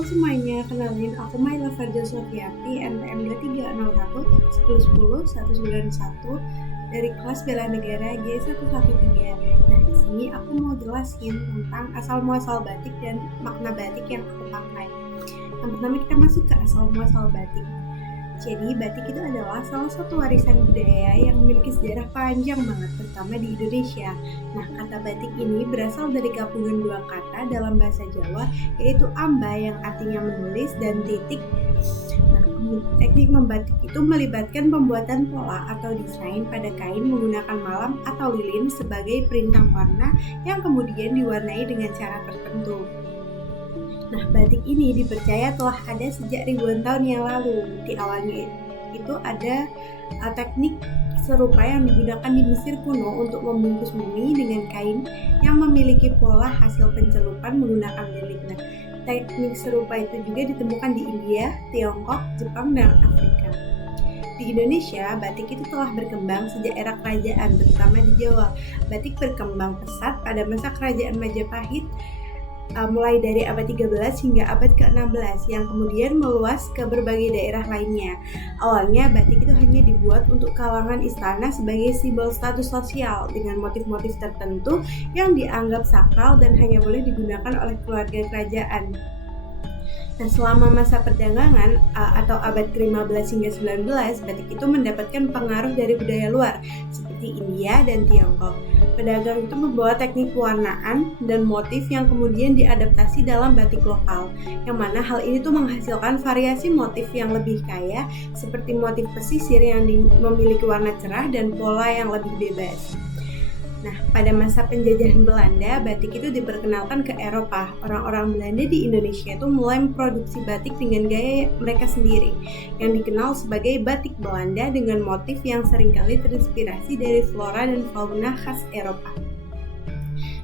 Halo semuanya, kenalin aku Maila Farja Sofiati, NPM 2301 1010 191 dari kelas Bela Negara G113. Nah, di sini aku mau jelasin tentang asal muasal batik dan makna batik yang aku pakai. Yang pertama kita masuk ke asal muasal batik. Jadi batik itu adalah salah satu warisan budaya yang memiliki sejarah panjang banget, terutama di Indonesia. Nah, kata batik ini berasal dari gabungan dua kata dalam bahasa Jawa, yaitu amba yang artinya menulis dan titik. Nah, teknik membatik itu melibatkan pembuatan pola atau desain pada kain menggunakan malam atau lilin sebagai perintah warna yang kemudian diwarnai dengan cara tertentu. Nah, batik ini dipercaya telah ada sejak ribuan tahun yang lalu. Di awalnya itu ada teknik serupa yang digunakan di Mesir kuno untuk membungkus mumi dengan kain yang memiliki pola hasil pencelupan menggunakan lilit. Nah, teknik serupa itu juga ditemukan di India, Tiongkok, Jepang, dan Afrika. Di Indonesia, batik itu telah berkembang sejak era kerajaan, terutama di Jawa. Batik berkembang pesat pada masa kerajaan Majapahit, mulai dari abad 13 hingga abad ke-16 yang kemudian meluas ke berbagai daerah lainnya. Awalnya batik itu hanya dibuat untuk kalangan istana sebagai simbol status sosial dengan motif-motif tertentu yang dianggap sakral dan hanya boleh digunakan oleh keluarga kerajaan. Nah, selama masa perdagangan atau abad ke-15 hingga 19, batik itu mendapatkan pengaruh dari budaya luar seperti India dan Tiongkok. Pedagang itu membawa teknik pewarnaan dan motif yang kemudian diadaptasi dalam batik lokal, yang mana hal ini tuh menghasilkan variasi motif yang lebih kaya seperti motif pesisir yang memiliki warna cerah dan pola yang lebih bebas. Nah, pada masa penjajahan Belanda, batik itu diperkenalkan ke Eropa. Orang-orang Belanda di Indonesia itu mulai memproduksi batik dengan gaya mereka sendiri, yang dikenal sebagai batik Belanda dengan motif yang seringkali terinspirasi dari flora dan fauna khas Eropa.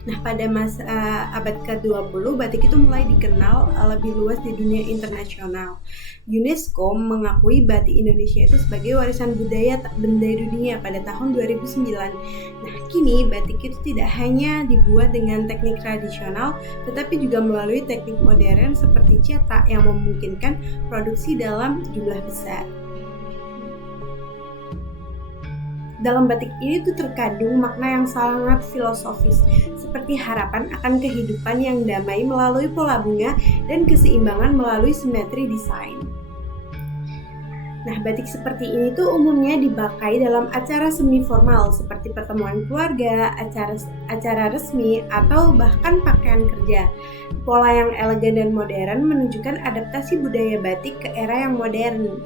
Nah, pada masa abad ke-20, batik itu mulai dikenal lebih luas di dunia internasional. UNESCO mengakui batik Indonesia itu sebagai warisan budaya tak benda dunia pada tahun 2009. Nah, kini batik itu tidak hanya dibuat dengan teknik tradisional, tetapi juga melalui teknik modern seperti cetak yang memungkinkan produksi dalam jumlah besar. Dalam batik ini tuh terkandung makna yang sangat filosofis, seperti harapan akan kehidupan yang damai melalui pola bunga dan keseimbangan melalui simetri desain. Nah, batik seperti ini tuh umumnya dipakai dalam acara semi formal seperti pertemuan keluarga, acara resmi, atau bahkan pakaian kerja. Pola yang elegan dan modern menunjukkan adaptasi budaya batik ke era yang modern.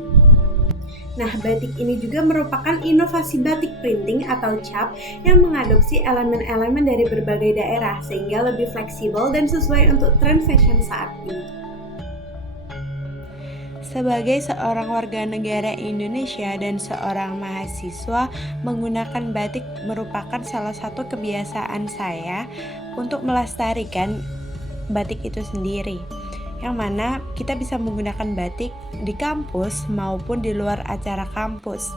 Nah, batik ini juga merupakan inovasi batik printing atau cap yang mengadopsi elemen-elemen dari berbagai daerah sehingga lebih fleksibel dan sesuai untuk tren fashion saat ini. Sebagai seorang warga negara Indonesia dan seorang mahasiswa, menggunakan batik merupakan salah satu kebiasaan saya untuk melestarikan batik itu sendiri, yang mana kita bisa menggunakan batik di kampus maupun di luar acara kampus.